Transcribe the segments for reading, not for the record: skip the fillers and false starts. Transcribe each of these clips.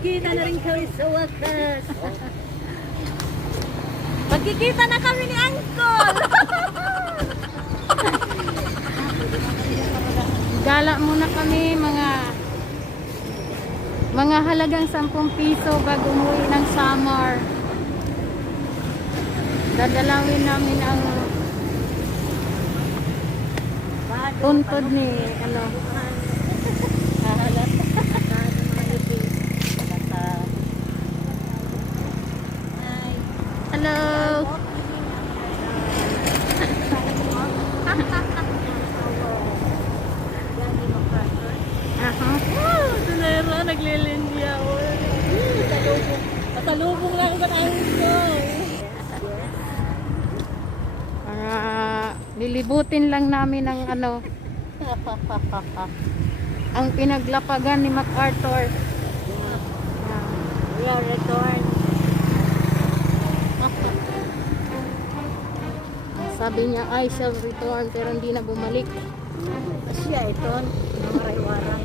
Kita na rin kami sa wakas. Magkikita na kami ni Uncle. Gala muna kami mga halagang 10 piso bago umuwi ng summer. Dadalawin namin ang tuntod ni ano. Hello. Tunera, naglilinya. Pasalubong lang ba tayo ito? Lilibutin lang namin ang ano. Ang pinaglapagan ni MacArthur. We are return. Sabi niya, I shall return, pero hindi na bumalik. Siya ito, namaray-waray.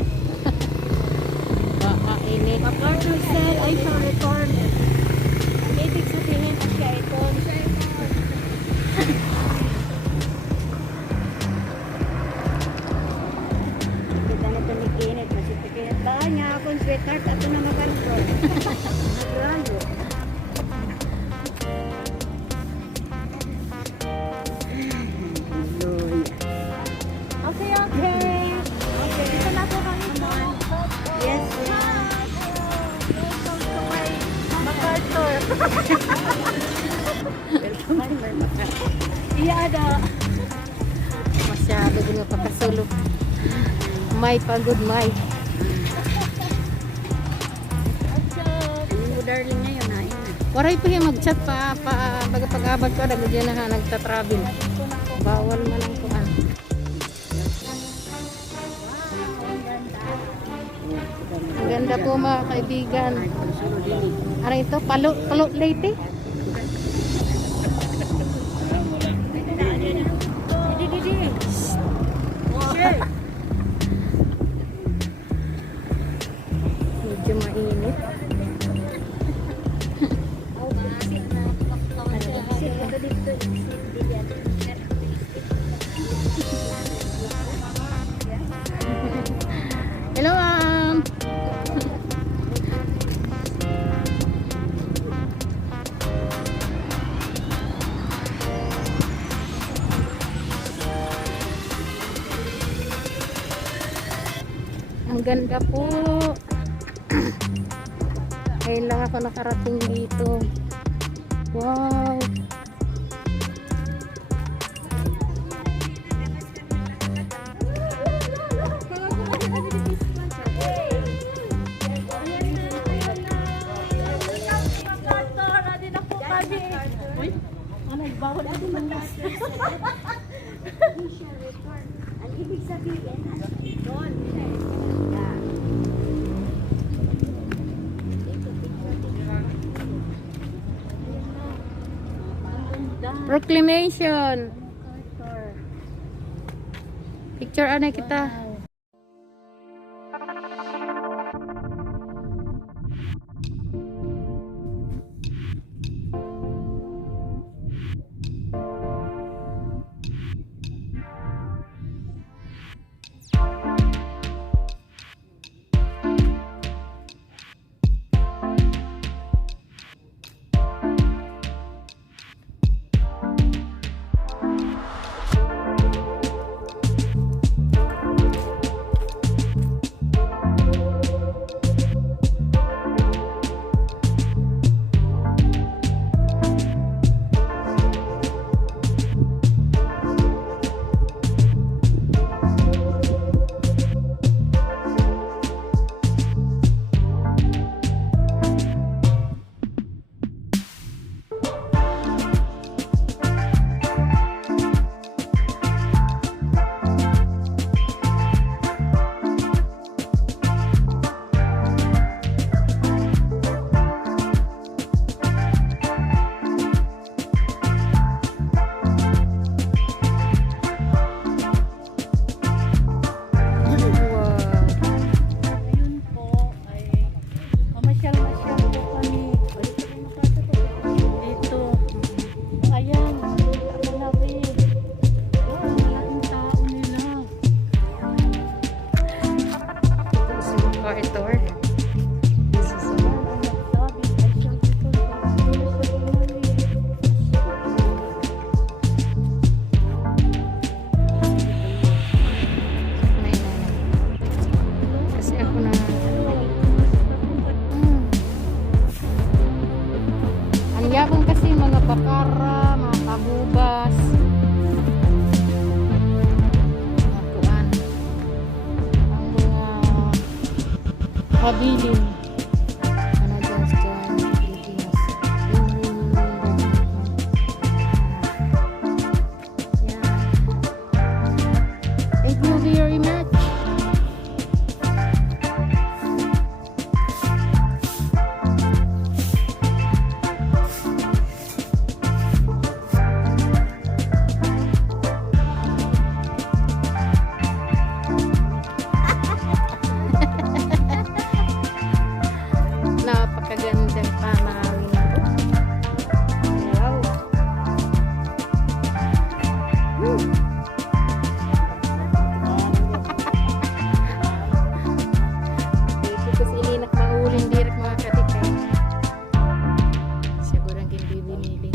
Init. MacArthur said, I shall return. Ang ibig sabihin, siya ito. Kita na ito ni Kenneth, masitikinit ba niya akong sweetheart, ako na MacArthur. Nagrayo. Okay, okay. Okay, dito na po kami. Yes. Welcome to my MacArthur. Welcome to my MacArthur. Iya ada. Masyado din yung pagkasulog. May pagod, may. Ano mo darling niya yun, hain na. Waray pa yung mag-chat pag-abag ko, nagdyan na nagta-travel. Bawal man ang kuhan. Ang ganda po mga kaibigan. Ano ito? Palo Leyte? Medyo mainit. Hello, ang ganda po. Ngayon lang ako nakarating dito. Wow. Bawal ako mag-stress. Ang ibig sabihin, doon. Proclamation. Picture ano kita. Mamasyal-masyal po kami. Balik kami makakapag Dito. Ayan, ako na rin. Ang tao nila. Ito si MacArthur. This is Ayan, ang nagsabi. I shall be converted. may kasi ako na ang yabang kasi mga bakara, mga kabubas, mga kuan, ang mga habilin ano dyan sa Pilipinas. Yeah. Thank you very much. Napakagandang panawin po. Wow. Dito ko si Ilinak maulin direk mga katikay. Siguro ang kinibibinili.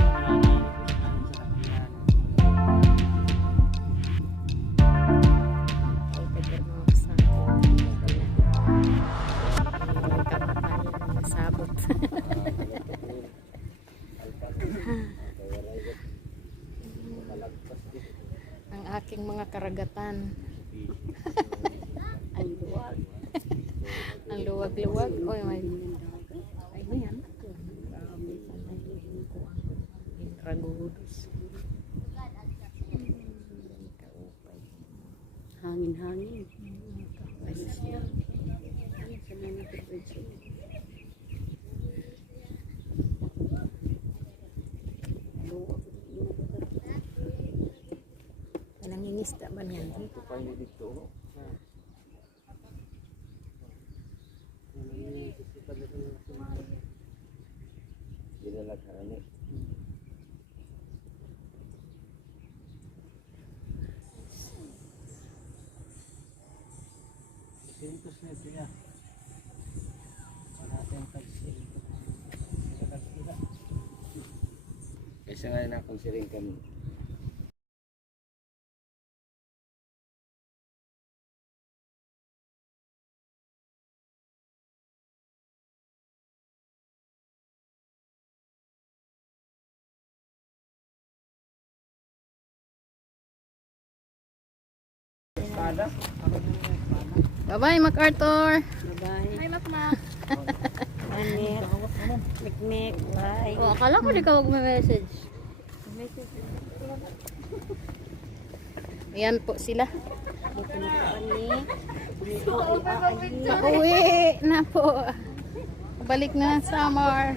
Ay, kadir mga kasama. Sabot. Ang aking mga karagatan. Ang luwag. Ang luwag-luwag. Oy, may ay mo yan. Ragudos. Hangin-hangin. Ayos yan. Ayos sa mga preparation. Nangingisda ba niyan? Kasi nga na kung siring kami. Bye-bye, MacArthur. Bye-bye. Hi, Makmak. Manit. Mikmik. Bye. Oh, akala ko di ka mag-message. Ayan po sila. Dito na po kami. Dito ipaalis. Pauwi na po. Balik na summer.